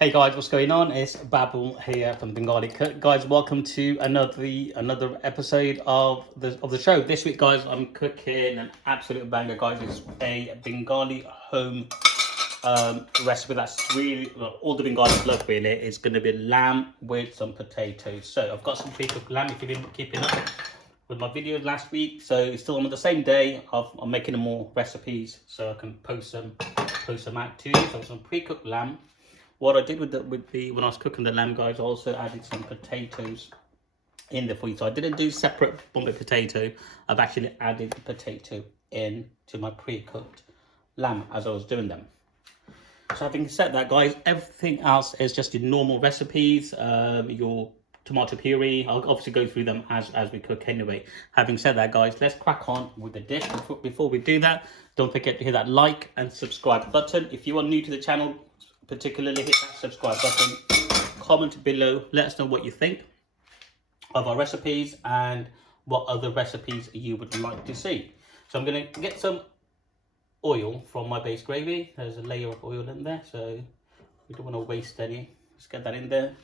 Hey guys, what's going on? It's Babul here from Bengali Cook. Guys, welcome to another episode of the show. This week, guys, I'm cooking an absolute banger, guys. It's a Bengali home recipe that's really all the Bengalis love. Really, it's going to be lamb with some potatoes. So I've got some pre-cooked lamb. If you've been keeping up with my videos last week, so it's still on the same day. I'm making more recipes so I can post them out to you. So some pre-cooked lamb. What I did with the when I was cooking the lamb, guys, I also added some potatoes in there for you. So I didn't do separate Bombay potato. I've actually added the potato in to my pre-cooked lamb as I was doing them. So having said that, guys, everything else is just your normal recipes. Your tomato puree. I'll obviously go through them as we cook anyway. Having said that, guys, let's crack on with the dish. Before we do that, don't forget to hit that like and subscribe button. If you are new to the channel, particularly hit that subscribe button, comment below, let us know what you think of our recipes and what other recipes you would like to see. So I'm going to get some oil from my base gravy. There's a layer of oil in there, so we don't want to waste any. Let's get that in there.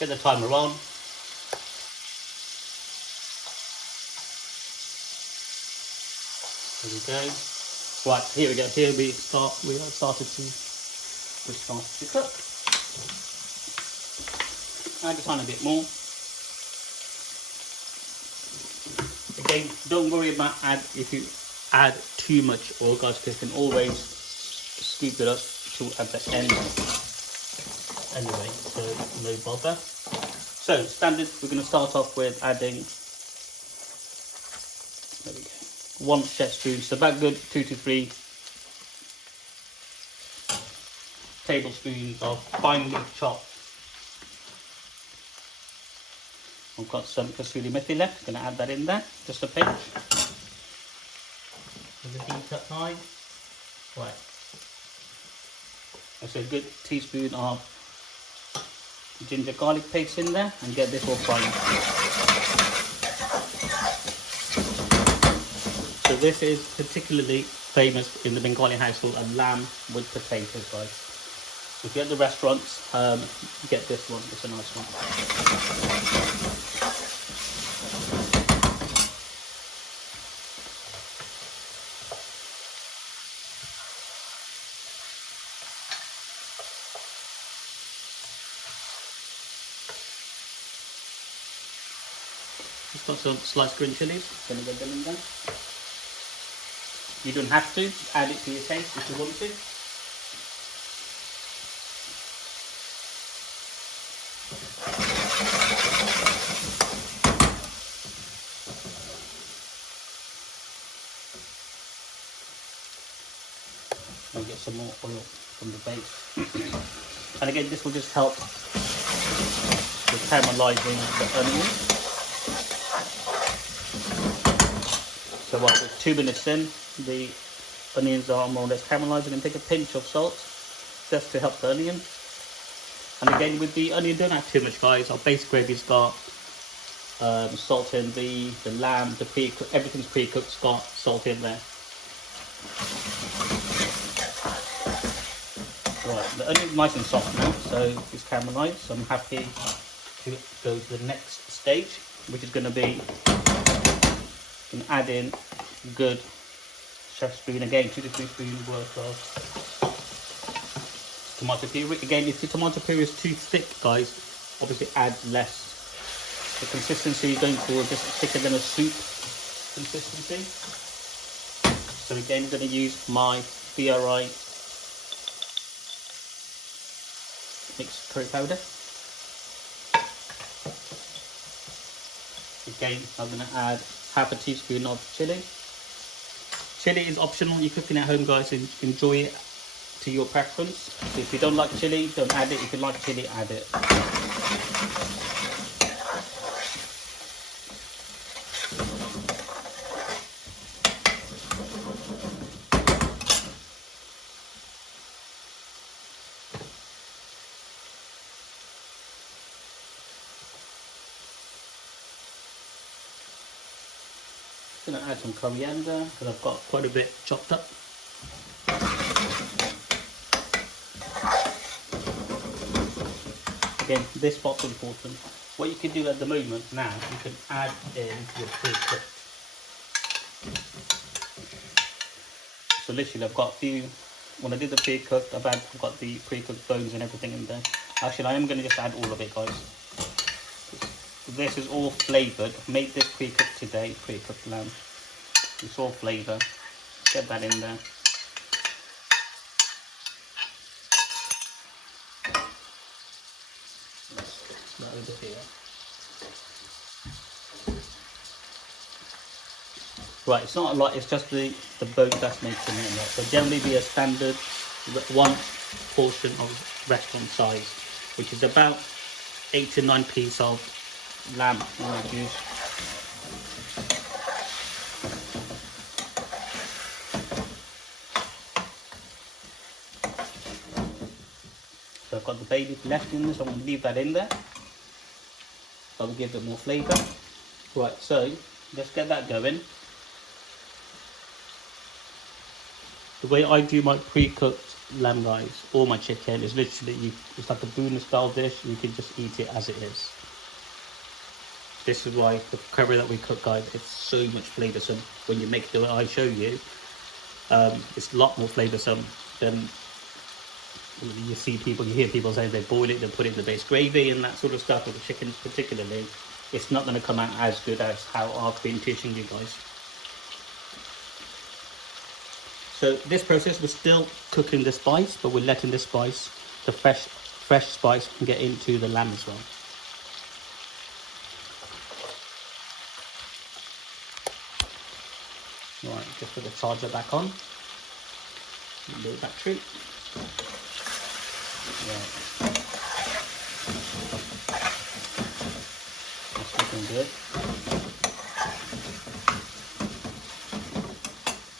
Get the timer on. There we go. Right, here we go. Here we have started to cook. Add a tiny bit more. Again, don't worry about if you add too much oil, guys, because you can always scoop it up at the end. Anyway, so no bother. So standard, we're going to start off with adding. There we go. 1 chef spoon, so about good 2 to 3 tablespoons of finely chopped. I've got some kasuri methi left, going to add that in there, just a pinch. With the heat up high. Right. That's a good teaspoon of ginger garlic paste in there, and get this all frying. So this is particularly famous in the Bengali household, a lamb with potatoes, guys. So if you're at the restaurants, get this one. It's a nice one. Just got some sliced green chilies. Gonna get them in there. You don't have to, add it to your taste if you want to. I'll get some more oil from the base. And again, this will just help with caramelizing the onions. So what, we're 2 minutes in, the onions are more or less caramelized. And take a pinch of salt just to help the onion. And again, with the onion, don't add too much, guys. Our base gravy's got salt in, the lamb, everything's pre-cooked, it's got salt in there. Right, the onion's nice and soft now, so it's caramelized. So I'm happy to go to the next stage, which is going to be, you can add in good chef spoon, again 2 to 3 spoons worth of tomato puree. Again, if the tomato puree is too thick, guys, obviously add less. The consistency you're going for just thicker than a soup consistency. So again, I'm going to use my BRI mixed curry powder. Again, I'm going to add half a teaspoon of chili. Chili is optional. You're cooking at home, guys, and enjoy it to your preference. So if you don't like chili, don't add it. If you like chili, add it. Going to add some coriander because I've got quite a bit chopped up. again, this spot's important. What you can do at the moment now, you can add in your pre-cooked. So literally I've got a few, when I did the pre-cooked, I've got the pre-cooked bones and everything in there. Actually, I am going to just add all of it, guys. This is all flavoured. Made this pre-cooked today, pre-cooked lamb. It's all flavour. Get that in there. That over here. Right, it's not a lot, it's just the bone that's making it in there. So generally be a standard one portion of restaurant size, which is about 8 to 9 pieces of lamb juice. So I've got the bay leaf left in there, so I'm going to leave that in there. That will give it more flavour. Right, so let's get that going. The way I do my pre-cooked lamb, guys, or my chicken, is literally, it's like a Boona style dish. You can just eat it as it is. This is why the curry that we cook, guys, it's so much flavoursome. When you make it the way I show you, it's a lot more flavoursome than you hear people say they boil it, they put it in the base gravy and that sort of stuff, with the chickens particularly. It's not going to come out as good as how I've been teaching you guys. So this process, we're still cooking the spice, but we're letting the spice, the fresh spice, get into the lamb as well. Right, just put the charger back on. Low battery. Right. That's looking good.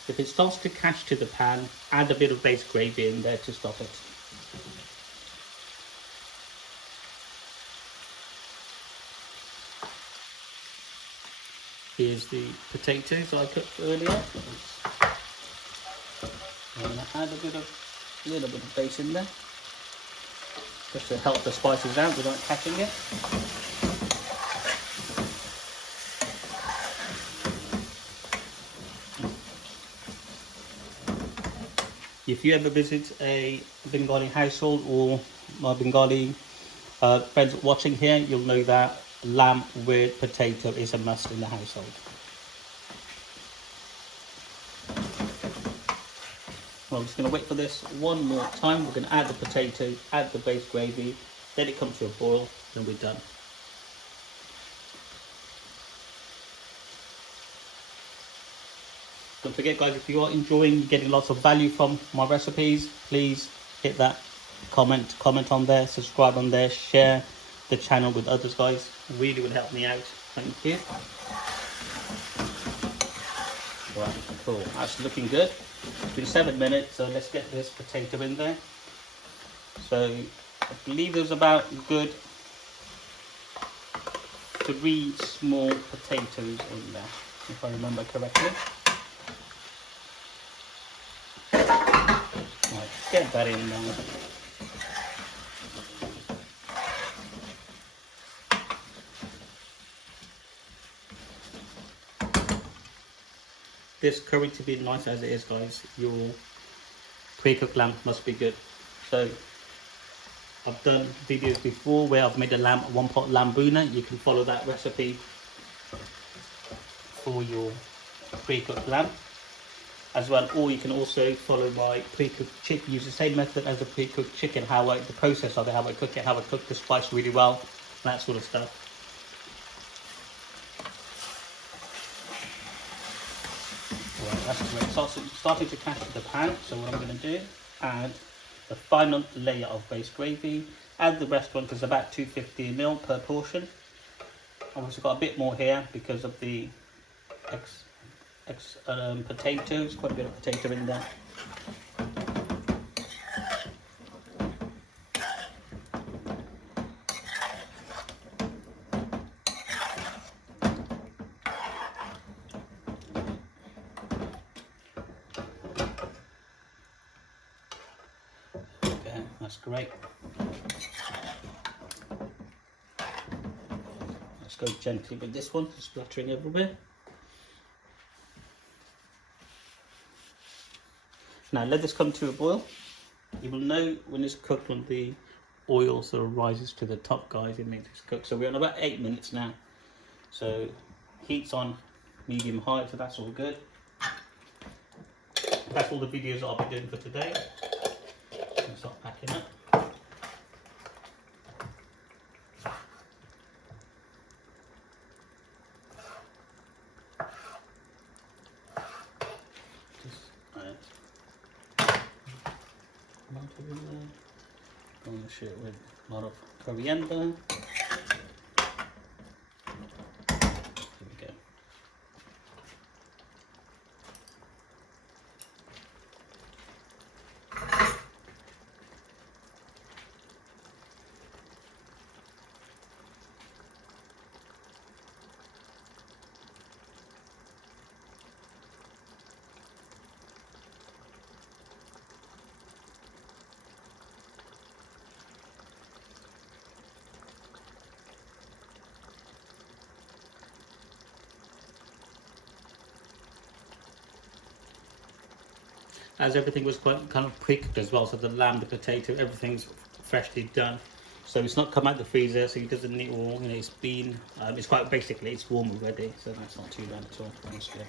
If it starts to catch to the pan, add a bit of base gravy in there to stop it. Here's the potatoes I cooked earlier. I'm going to add a little bit of base in there, just to help the spices out without catching it. If you ever visit a Bengali household, or my Bengali friends watching here, you'll know that lamb with potato is a must in the household. Well, I'm just going to wait for this one more time. We're going to add the potato, add the base gravy, let it come to a boil, and we're done. Don't forget, guys, if you are enjoying getting lots of value from my recipes, please hit that comment on there, subscribe on there, share the channel with others, guys. It really would help me out. Thank you. Right, cool. That's looking good. It's been 7 minutes, so let's get this potato in there. So I believe there's about good 3 small potatoes in there, if I remember correctly. Right, get that in now. This curry to be nice as it is, guys, your pre-cooked lamb must be good. So I've done videos before where I've made a one pot lamb boona. You can follow that recipe for your pre-cooked lamb as well, or you can also follow my pre-cooked chicken. Use the same method as the pre-cooked chicken, the process of it, how I cook it, how I cook the spice really well, that sort of stuff. Right, that's great. Starting to catch the pan. So what I'm going to do, add the final layer of base gravy. Add the restaurant is about 250 ml per portion. I've also got a bit more here because of the potatoes, quite a bit of potato in there. Okay, that's great. just go gently with this one, splattering everywhere. Now let this come to a boil. You will know when it's cooked when the oil sort of rises to the top, guys. It makes it cook. So we're on about 8 minutes now. So heat's on medium high, so that's all good. That's all the videos I'll be doing for today. I'll start packing up. Garnish it with a lot of coriander. There we go. As everything was quite kind of pre-cooked as well, so the lamb, the potato, everything's freshly done. So it's not come out the freezer, so it doesn't need all, you know, it's been, it's quite basically, it's warm already, so that's not too bad at all. That's good.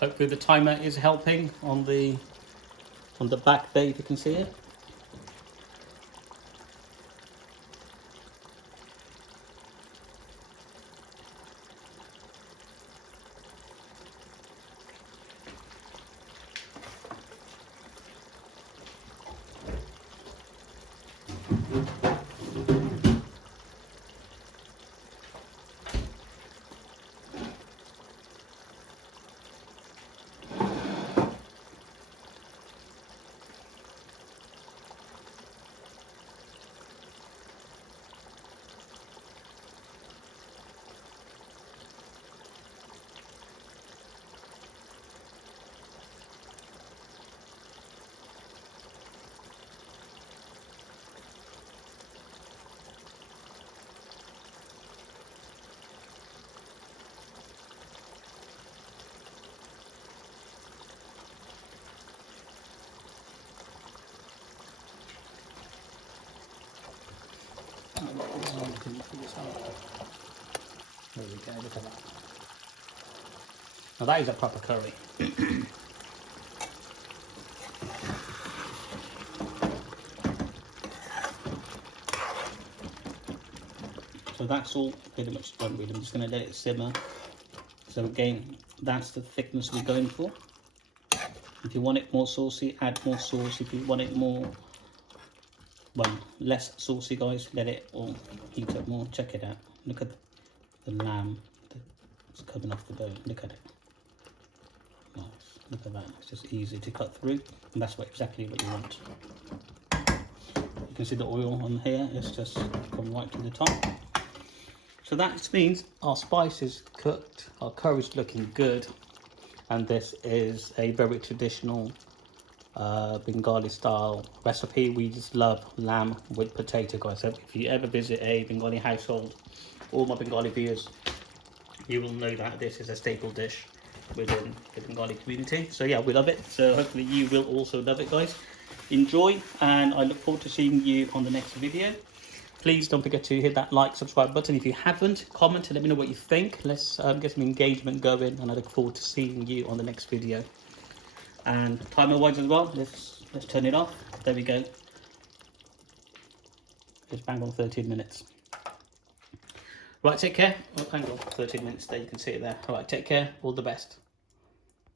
Hopefully the timer is helping on the back there, if you can see it. There we go, look at that. Now that is a proper curry. So that's all pretty much done with. I'm just going to let it simmer. So again, that's the thickness we're going for. If you want it more saucy, add more sauce. If you want it more, well, less saucy, guys, let it all heat up more. Check it out. Look at the lamb that's coming off the bone. Look at it. Nice. Look at that. It's just easy to cut through, and that's exactly what you want. You can see the oil on here. It's just come right to the top. So that means our spice is cooked, our curry's looking good, and this is a very traditional Bengali style recipe. We just love lamb with potato, guys. So if you ever visit a Bengali household, all my Bengali viewers, you will know that this is a staple dish within the Bengali community. So yeah, we love it. So hopefully you will also love it, guys. Enjoy, and I look forward to seeing you on the next video. Please don't forget to hit that like, subscribe button. If you haven't, comment and let me know what you think. Let's get some engagement going, and I look forward to seeing you on the next video. And timer wise as well, let's turn it off. There we go. It's bang on 13 minutes. Right, take care. Oh, hang on, 13 minutes there, you can see it there. All right, take care, all the best.